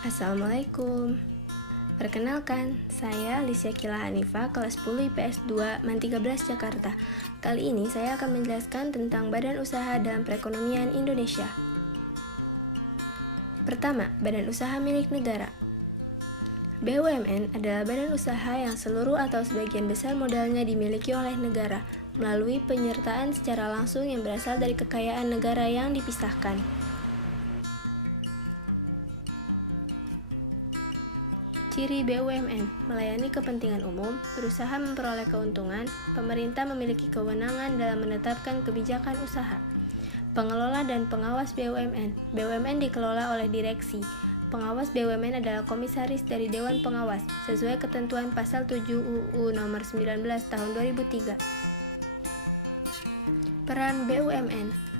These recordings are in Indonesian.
Assalamualaikum. Perkenalkan, saya Lisya Kila Hanifa, kelas 10 IPS 2, MAN 13 Jakarta. Kali ini saya akan menjelaskan tentang badan usaha dalam perekonomian Indonesia. Pertama, badan usaha milik negara. BUMN adalah badan usaha yang seluruh atau sebagian besar modalnya dimiliki oleh negara, melalui penyertaan secara langsung yang berasal dari kekayaan negara yang dipisahkan. Ciri BUMN, melayani kepentingan umum, berusaha memperoleh keuntungan, pemerintah memiliki kewenangan dalam menetapkan kebijakan usaha. Pengelola dan pengawas BUMN. BUMN dikelola oleh direksi. Pengawas BUMN adalah komisaris dari Dewan Pengawas, sesuai ketentuan Pasal 7 UU Nomor 19 Tahun 2003. Peran BUMN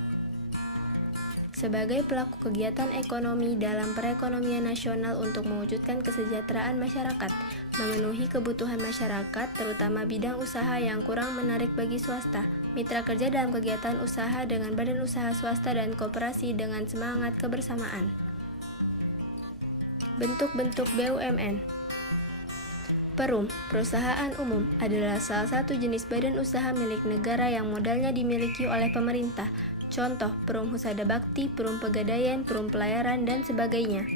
sebagai pelaku kegiatan ekonomi dalam perekonomian nasional untuk mewujudkan kesejahteraan masyarakat, memenuhi kebutuhan masyarakat, terutama bidang usaha yang kurang menarik bagi swasta, mitra kerja dalam kegiatan usaha dengan badan usaha swasta dan koperasi dengan semangat kebersamaan. Bentuk-bentuk BUMN. Perum, perusahaan umum, adalah salah satu jenis badan usaha milik negara yang modalnya dimiliki oleh pemerintah. Contoh, Perum Husada Bakti, Perum Pegadaian, Perum Pelayaran, dan sebagainya.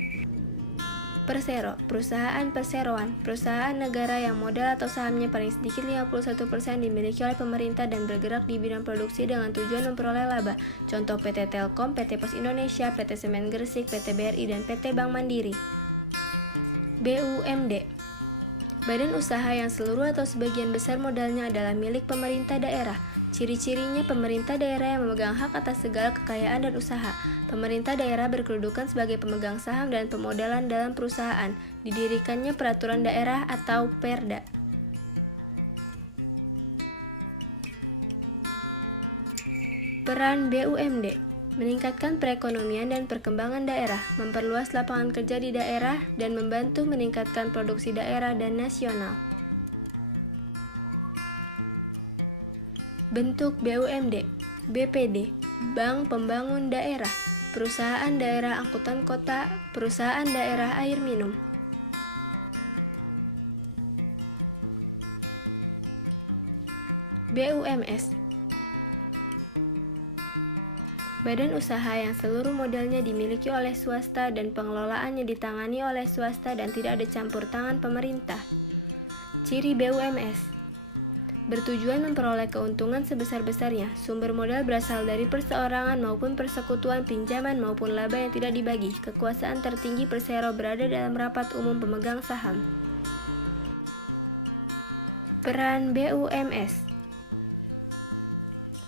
Persero, perusahaan perseroan, perusahaan negara yang modal atau sahamnya paling sedikit 51% dimiliki oleh pemerintah dan bergerak di bidang produksi dengan tujuan memperoleh laba. Contoh PT Telkom, PT Pos Indonesia, PT Semen Gresik, PT BRI, dan PT Bank Mandiri. BUMD, badan usaha yang seluruh atau sebagian besar modalnya adalah milik pemerintah daerah. Ciri-cirinya, pemerintah daerah yang memegang hak atas segala kekayaan dan usaha. Pemerintah daerah berkedudukan sebagai pemegang saham dan pemodalan dalam perusahaan. Didirikannya peraturan daerah atau Perda. Peran BUMD meningkatkan perekonomian dan perkembangan daerah, memperluas lapangan kerja di daerah, dan membantu meningkatkan produksi daerah dan nasional. Bentuk BUMD. BPD, Bank Pembangun Daerah, Perusahaan Daerah Angkutan Kota, Perusahaan Daerah Air Minum. BUMS, badan usaha yang seluruh modalnya dimiliki oleh swasta dan pengelolaannya ditangani oleh swasta dan tidak ada campur tangan pemerintah. Ciri BUMS, bertujuan memperoleh keuntungan sebesar-besarnya. Sumber modal berasal dari perseorangan maupun persekutuan, pinjaman maupun laba yang tidak dibagi. Kekuasaan tertinggi persero berada dalam rapat umum pemegang saham. Peran BUMS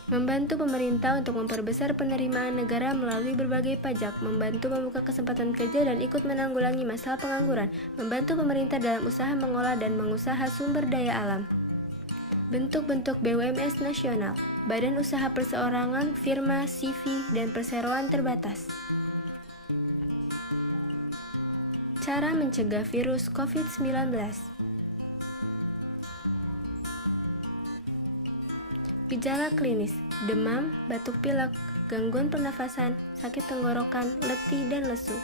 membantu pemerintah untuk memperbesar penerimaan negara melalui berbagai pajak, membantu membuka kesempatan kerja dan ikut menanggulangi masalah pengangguran, membantu pemerintah dalam usaha mengolah dan mengusaha sumber daya alam. Bentuk-bentuk BUMS nasional, badan usaha perseorangan, firma, CV, dan perseroan terbatas. Cara mencegah virus COVID-19. Gejala klinis, demam, batuk pilek, gangguan pernafasan, sakit tenggorokan, letih, dan lesu.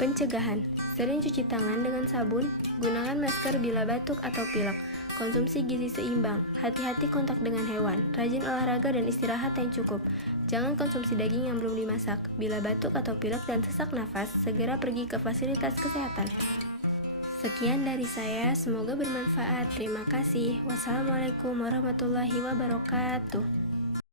Pencegahan, sering cuci tangan dengan sabun, gunakan masker bila batuk atau pilek, konsumsi gizi seimbang, hati-hati kontak dengan hewan, rajin olahraga dan istirahat yang cukup. Jangan konsumsi daging yang belum dimasak. Bila batuk atau pilek dan sesak nafas, segera pergi ke fasilitas kesehatan. Sekian dari saya, semoga bermanfaat. Terima kasih. Wassalamualaikum warahmatullahi wabarakatuh.